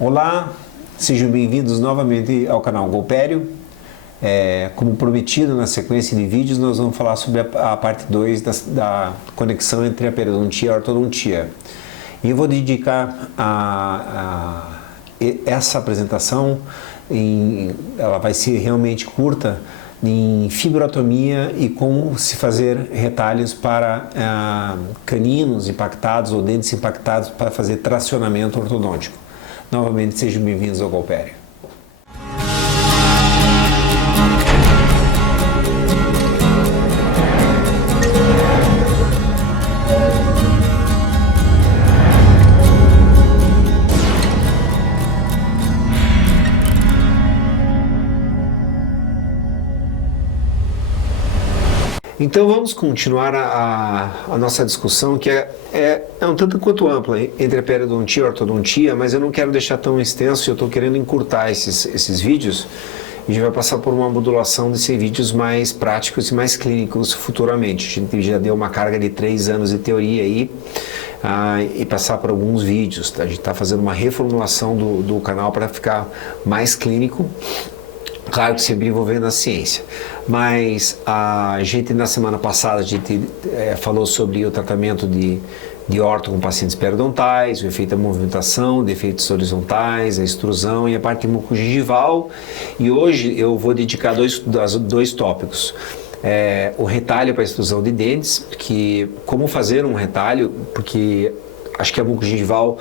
Olá, sejam bem-vindos novamente ao canal Golpério. Como prometido, na sequência de vídeos, nós vamos falar sobre a parte 2 da conexão entre a periodontia e a ortodontia. E eu vou dedicar essa apresentação, ela vai ser realmente curta, em fibrotomia e como se fazer retalhos para caninos impactados ou dentes impactados para fazer tracionamento ortodôntico. Novamente, sejam bem-vindos ao Golpério. Então vamos continuar a nossa discussão, que é um tanto quanto ampla entre a periodontia e a ortodontia, mas eu não quero deixar tão extenso, eu estou querendo encurtar esses vídeos. A gente vai passar por uma modulação de ser vídeos mais práticos e mais clínicos futuramente. A gente já deu uma carga de 3 anos de teoria aí e passar por alguns vídeos. Tá? A gente está fazendo uma reformulação do canal para ficar mais clínico. Claro que sempre envolvendo a ciência, mas a gente na semana passada a gente falou sobre o tratamento de orto com pacientes periodontais, o efeito da movimentação, defeitos horizontais, a extrusão e a parte mucogingival, e hoje eu vou dedicar dois tópicos. O retalho para extrusão de dentes, como fazer um retalho, porque acho que a mucogingival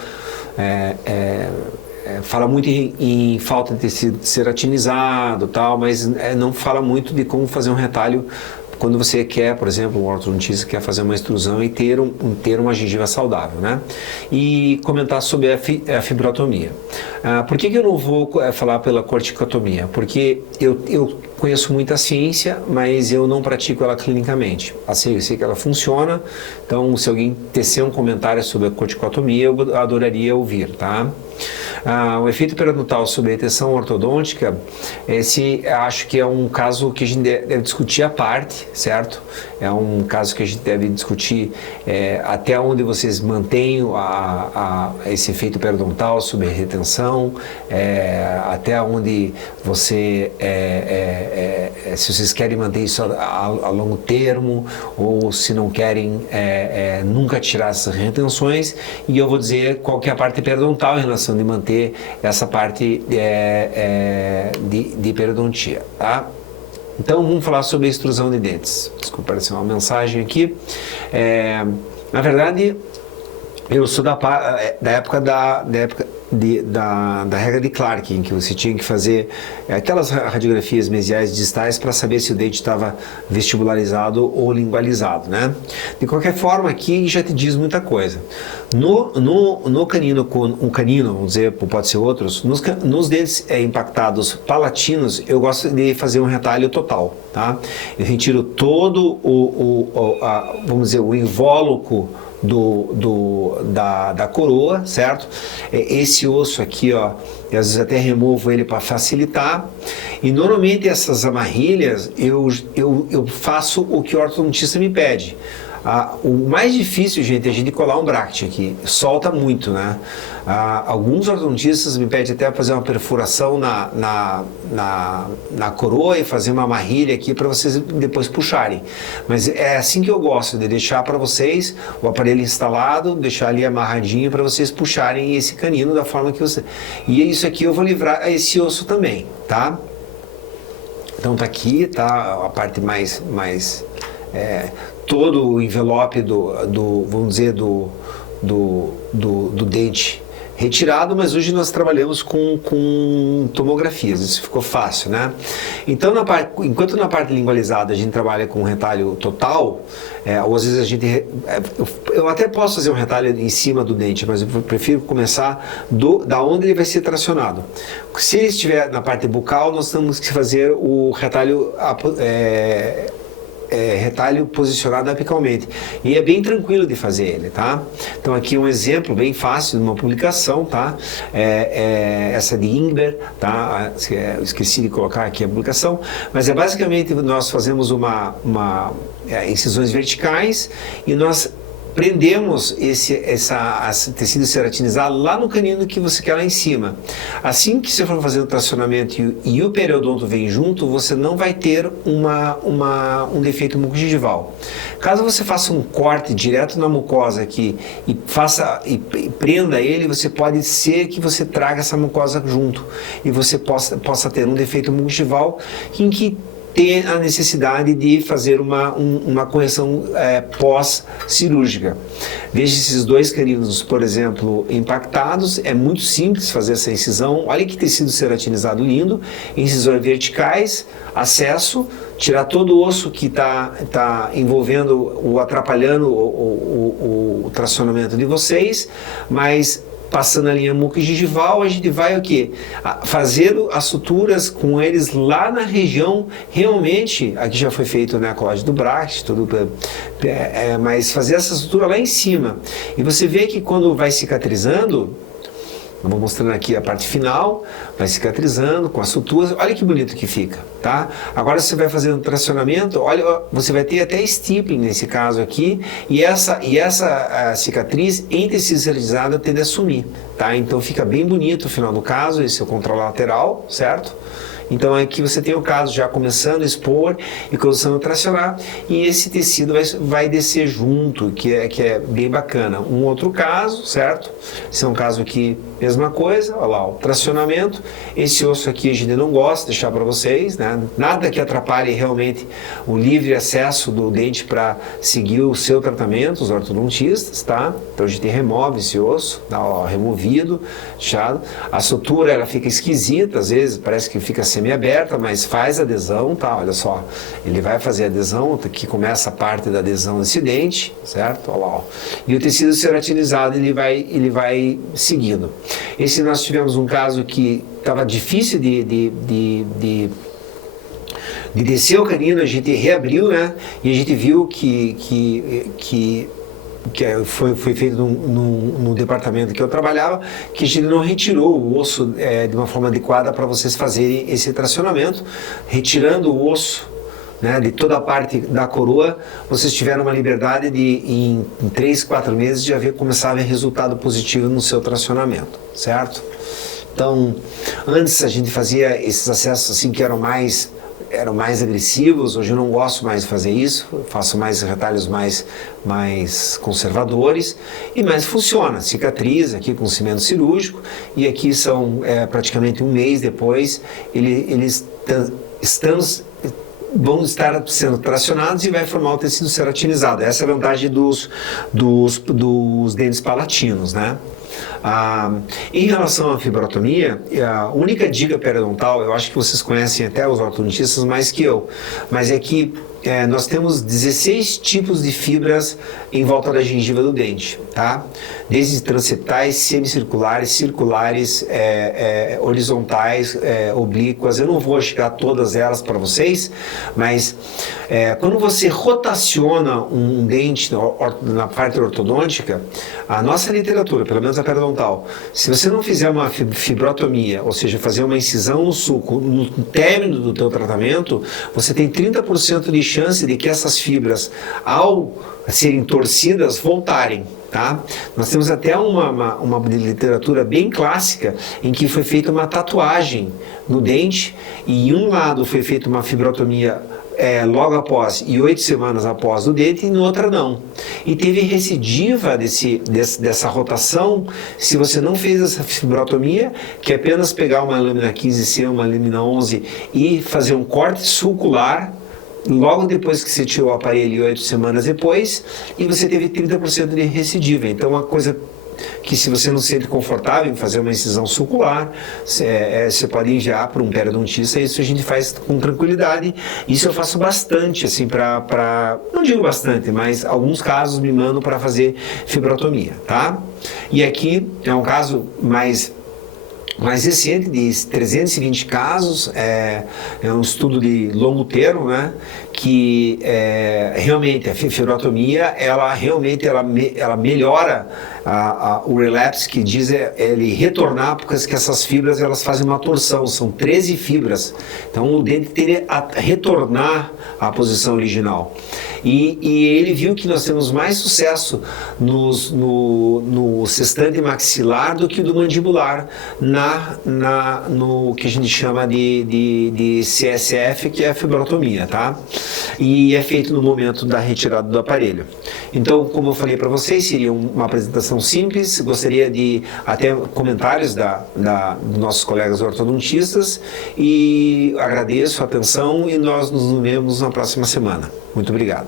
fala muito em falta de tecido ceratinizado, tal, mas não fala muito de como fazer um retalho quando você quer, por exemplo, um ortodontista quer fazer uma extrusão e ter uma gengiva saudável, né? E comentar sobre a fibrotomia. Por que eu não vou falar pela corticotomia? Porque eu conheço muita ciência, mas eu não pratico ela clinicamente. Assim, eu sei que ela funciona, então se alguém tecer um comentário sobre a corticotomia, eu adoraria ouvir, tá? O efeito periodontal sobre a retenção ortodôntica, acho que é um caso que a gente deve discutir à parte, certo? É um caso que a gente deve discutir até onde vocês mantêm esse efeito periodontal sobre a retenção, até onde você, se vocês querem manter isso a longo termo, ou se não querem nunca tirar essas retenções, e eu vou dizer qual que é a parte periodontal em relação de manter essa parte de periodontia, tá? Então vamos falar sobre a extrusão de dentes. Desculpa, apareceu uma mensagem aqui. Na verdade, eu sou da época da regra de Clark, em que você tinha que fazer aquelas radiografias mesiais distais para saber se o dente estava vestibularizado ou lingualizado, né? De qualquer forma, aqui já te diz muita coisa. No canino, um canino, vamos dizer, pode ser outros, nos dentes impactados palatinos, eu gosto de fazer um retalho total, tá? Eu retiro todo vamos dizer, o invólucro da coroa, certo? Esse osso aqui, ó, eu às vezes até removo ele para facilitar, e normalmente essas amarrilhas eu faço o que o ortodontista me pede. O mais difícil, gente, é a gente colar um bracket aqui, solta muito, né? Alguns ortodontistas me pedem até fazer uma perfuração na coroa e fazer uma amarrilha aqui para vocês depois puxarem. Mas é assim que eu gosto, de deixar para vocês o aparelho instalado, deixar ali amarradinho para vocês puxarem esse canino da forma que você... E isso aqui eu vou livrar esse osso também, tá? Então tá aqui, tá a parte mais todo o envelope vamos dizer, do dente retirado, mas hoje nós trabalhamos com tomografias, isso ficou fácil, né? Então, enquanto na parte lingualizada a gente trabalha com retalho total, ou às vezes a gente... eu até posso fazer um retalho em cima do dente, mas eu prefiro começar da onde ele vai ser tracionado. Se ele estiver na parte bucal, nós temos que fazer o retalho retalho posicionado apicalmente, e é bem tranquilo de fazer ele, tá? Então aqui um exemplo bem fácil de uma publicação, tá? Essa de Ingber, tá? Eu esqueci de colocar aqui a publicação, mas basicamente nós fazemos incisões verticais e nós prendemos esse tecido ceratinizado lá no canino que você quer lá em cima. Assim que você for fazer o tracionamento e o periodonto vem junto, você não vai ter um defeito mucogingival. Caso você faça um corte direto na mucosa aqui e prenda ele, você pode ser que você traga essa mucosa junto e você possa ter um defeito mucogingival em que tem a necessidade de fazer uma correção pós-cirúrgica. Veja esses dois caninos, por exemplo, impactados. É muito simples fazer essa incisão. Olha que tecido ceratinizado lindo. Incisões verticais, acesso, tirar todo o osso que está envolvendo ou atrapalhando o tracionamento de vocês, mas passando a linha mucogingival, a gente vai o quê? Fazer as suturas com eles lá na região, realmente, aqui já foi feito, né, a colagem do bract, mas fazer essa sutura lá em cima. E você vê que quando vai cicatrizando, eu vou mostrando aqui a parte final, vai cicatrizando com as suturas, olha que bonito que fica, tá? Agora você vai fazendo tracionamento, olha, você vai ter até stippling nesse caso aqui, e essa cicatriz em tecido ceratinizado tende a sumir, tá? Então fica bem bonito o final do caso, esse é o contralateral, certo? Então aqui você tem o caso já começando a expor e começando a tracionar, e esse tecido vai descer junto, que é bem bacana. Um outro caso, certo? Esse é um caso aqui, mesma coisa, olha lá, o tracionamento. Esse osso aqui a gente não gosta de deixar para vocês, né? Nada que atrapalhe realmente o livre acesso do dente para seguir o seu tratamento, os ortodontistas, tá? Então a gente remove esse osso, tá, ó, removido, deixado. A sutura ela fica esquisita, às vezes parece que fica semi-aberta, mas faz adesão, tá? Olha só, ele vai fazer adesão, aqui começa a parte da adesão desse dente, certo? Olha lá, ó. E o tecido ceratinizado ele vai seguindo. Esse nós tivemos um caso que estava difícil de descer o canino, a gente reabriu, né? E a gente viu que foi feito no departamento que eu trabalhava, que a gente não retirou o osso de uma forma adequada para vocês fazerem esse tracionamento. Retirando o osso, né, de toda a parte da coroa, vocês tiveram uma liberdade de, em 3, 4 meses, de começar a ver resultado positivo no seu tracionamento, certo? Então, antes a gente fazia esses acessos assim que eram mais agressivos. Hoje eu não gosto mais de fazer isso, eu faço mais retalhos mais conservadores, mas funciona, cicatriza aqui com cimento cirúrgico, e aqui são praticamente um mês depois, eles vão estar sendo tracionados e vai formar o tecido ceratinizado. Essa é a vantagem dos dentes palatinos, né? Em relação à fibrotomia, a única dica periodontal, eu acho que vocês conhecem até os ortodontistas mais que eu, mas é que nós temos 16 tipos de fibras em volta da gengiva do dente, tá? Desde transeptais, semicirculares, circulares, horizontais, oblíquas. Eu não vou chegar todas elas para vocês, mas quando você rotaciona um dente na parte ortodôntica, a nossa literatura, pelo menos a periodontal, se você não fizer uma fibrotomia, ou seja, fazer uma incisão no sulco no término do teu tratamento, você tem 30% de chance de que essas fibras, ao serem torcidas, voltarem. Tá? Nós temos até uma literatura bem clássica em que foi feita uma tatuagem no dente, e em um lado foi feita uma fibrotomia logo após e 8 semanas após o dente, e no outro não. E teve recidiva dessa rotação se você não fez essa fibrotomia, que é apenas pegar uma lâmina 15C, uma lâmina 11 e fazer um corte sulcular logo depois que você tirou o aparelho, 8 semanas depois, e você teve 30% de recidiva. Então, uma coisa que, se você não se sente confortável em fazer uma incisão sulcular, você pode enviar para um periodontista. Isso a gente faz com tranquilidade. Isso eu faço bastante, assim, não digo bastante, mas alguns casos me mandam para fazer fibrotomia, tá? E aqui é um caso mais mais recente, de 320 casos, é um estudo de longo termo, né, que realmente a fibrotomia, ela melhora o relapse, que diz ele retornar, porque que essas fibras elas fazem uma torção, são 13 fibras, então o dente teria a retornar à posição original. E ele viu que nós temos mais sucesso no sextante maxilar do que do mandibular no que a gente chama de CSF, que é a fibrotomia, tá? E é feito no momento da retirada do aparelho. Então, como eu falei para vocês, seria uma apresentação simples. Gostaria de até comentários dos nossos colegas ortodontistas, e agradeço a atenção e nós nos vemos na próxima semana. Muito obrigado.